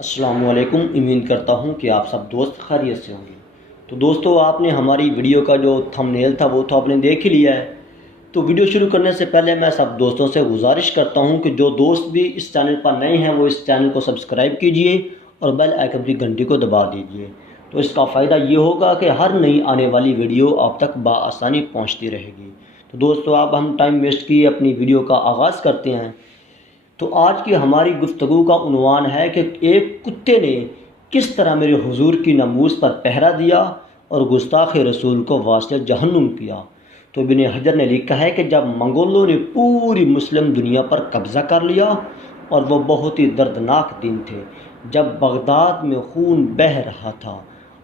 السلام علیکم، امید کرتا ہوں کہ آپ سب دوست خیریت سے ہوں گے۔ تو دوستو، آپ نے ہماری ویڈیو کا جو تھمبنیل تھا وہ تو آپ نے دیکھ ہی لیا ہے۔ تو ویڈیو شروع کرنے سے پہلے میں سب دوستوں سے گزارش کرتا ہوں کہ جو دوست بھی اس چینل پر نئے ہیں وہ اس چینل کو سبسکرائب کیجئے اور بیل آئیکن کی گھنٹی کو دبا دیجئے۔ تو اس کا فائدہ یہ ہوگا کہ ہر نئی آنے والی ویڈیو آپ تک بآسانی پہنچتی رہے گی۔ تو دوستو، اب ہم ٹائم ویسٹ کیے اپنی ویڈیو کا آغاز کرتے ہیں۔ تو آج کی ہماری گفتگو کا عنوان ہے کہ ایک کتے نے کس طرح میرے حضور کی ناموس پر پہرا دیا اور گستاخ رسول کو واصل جہنم کیا۔ تو ابن حجر نے لکھا ہے کہ جب منگولوں نے پوری مسلم دنیا پر قبضہ کر لیا، اور وہ بہت ہی دردناک دن تھے جب بغداد میں خون بہہ رہا تھا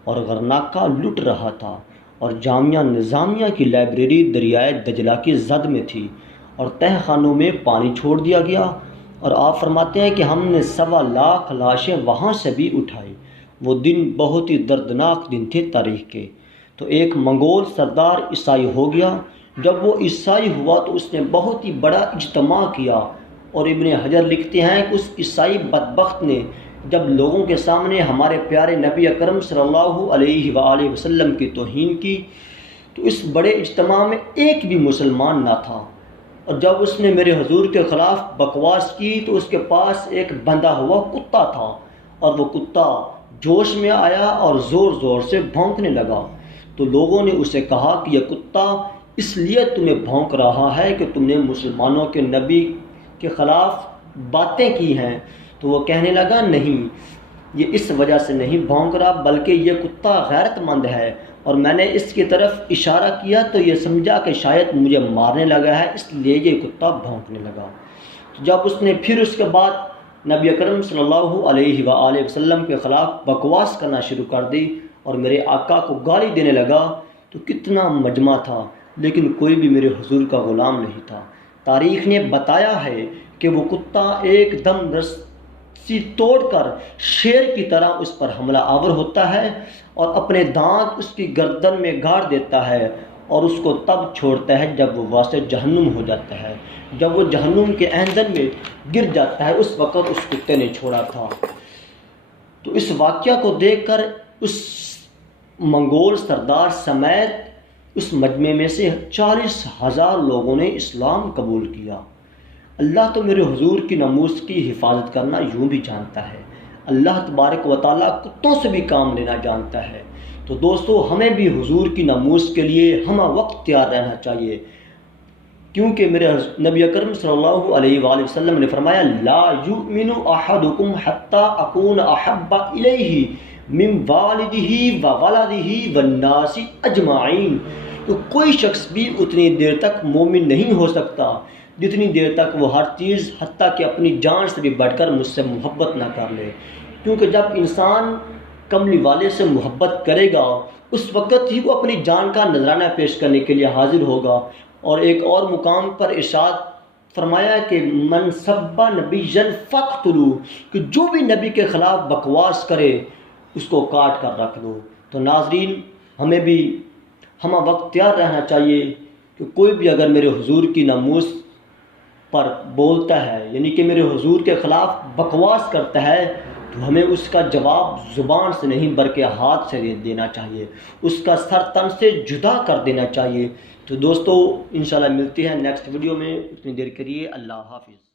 اور غرناکہ لٹ رہا تھا، اور جامعہ نظامیہ کی لائبریری دریائے دجلہ کی زد میں تھی، اور تہ خانوں میں پانی چھوڑ دیا گیا، اور آپ فرماتے ہیں کہ ہم نے 1.25 لاکھ لاشیں وہاں سے بھی اٹھائی۔ وہ دن بہت ہی دردناک دن تھے تاریخ کے۔ تو ایک منگول سردار عیسائی ہو گیا۔ جب وہ عیسائی ہوا تو اس نے بہت ہی بڑا اجتماع کیا، اور ابن حجر لکھتے ہیں کہ اس عیسائی بدبخت نے جب لوگوں کے سامنے ہمارے پیارے نبی اکرم صلی اللہ علیہ وآلہ وسلم کی توہین کی، تو اس بڑے اجتماع میں ایک بھی مسلمان نہ تھا، اور جب اس نے میرے حضور کے خلاف بکواس کی تو اس کے پاس ایک بندھا ہوا کتا تھا، اور وہ کتا جوش میں آیا اور زور زور سے بھونکنے لگا۔ تو لوگوں نے اسے کہا کہ یہ کتا اس لیے تمہیں بھونک رہا ہے کہ تم نے مسلمانوں کے نبی کے خلاف باتیں کی ہیں۔ تو وہ کہنے لگا، نہیں، یہ اس وجہ سے نہیں بھونک رہا، بلکہ یہ کتا غیرت مند ہے، اور میں نے اس کی طرف اشارہ کیا تو یہ سمجھا کہ شاید مجھے مارنے لگا ہے، اس لیے یہ کتا بھونکنے لگا۔ جب اس نے پھر اس کے بعد نبی اکرم صلی اللہ علیہ وآلہ وسلم کے خلاف بکواس کرنا شروع کر دی اور میرے آقا کو گالی دینے لگا، تو کتنا مجمع تھا، لیکن کوئی بھی میرے حضور کا غلام نہیں تھا۔ تاریخ نے بتایا ہے کہ وہ کتا ایک دم رسی توڑ کر شیر کی طرح اس پر حملہ آور ہوتا ہے، اور اپنے دانت اس کی گردن میں گاڑ دیتا ہے، اور اس کو تب چھوڑتا ہے جب وہ واصل جہنم ہو جاتا ہے۔ جب وہ جہنم کے ایندھن میں گر جاتا ہے، اس وقت اس کتے نے چھوڑا تھا۔ تو اس واقعہ کو دیکھ کر اس منگول سردار سمیت اس مجمع میں سے 40,000 لوگوں نے اسلام قبول کیا۔ اللہ تو میرے حضور کی ناموس کی حفاظت کرنا یوں بھی جانتا ہے۔ اللہ تبارک و تعالیٰ کتوں سے بھی کام لینا جانتا ہے۔ تو دوستو، ہمیں بھی حضور کی ناموس کے لیے ہمہ وقت تیار رہنا چاہیے، کیونکہ میرے نبی اکرم صلی اللہ علیہ وآلہ وسلم نے فرمایا، لا یؤمن احدکم حتی اکون احب الیہ من والدہ وولدہ والناس اجمعین۔ تو کوئی شخص بھی اتنی دیر تک مومن نہیں ہو سکتا جتنی دیر تک وہ ہر چیز حتیٰ کہ اپنی جان سے بھی بڑھ کر مجھ سے محبت نہ کر لے، کیونکہ جب انسان کملی والے سے محبت کرے گا اس وقت ہی وہ اپنی جان کا نذرانہ پیش کرنے کے لیے حاضر ہوگا۔ اور ایک اور مقام پر ارشاد فرمایا کہ من سب نبیا فاقتلوہ، کہ جو بھی نبی کے خلاف بکواس کرے اس کو کاٹ کر رکھ دو۔ تو ناظرین، ہمیں بھی ہمہ وقت تیار رہنا چاہیے کہ کوئی بھی اگر میرے حضور کی ناموس پر بولتا ہے، یعنی کہ میرے حضور کے خلاف بکواس کرتا ہے، تو ہمیں اس کا جواب زبان سے نہیں بلکہ ہاتھ سے دینا چاہیے، اس کا سر تن سے جدا کر دینا چاہیے۔ تو دوستو، انشاءاللہ ملتے ہیں نیکسٹ ویڈیو میں، اتنی دیر کے لیے اللہ حافظ۔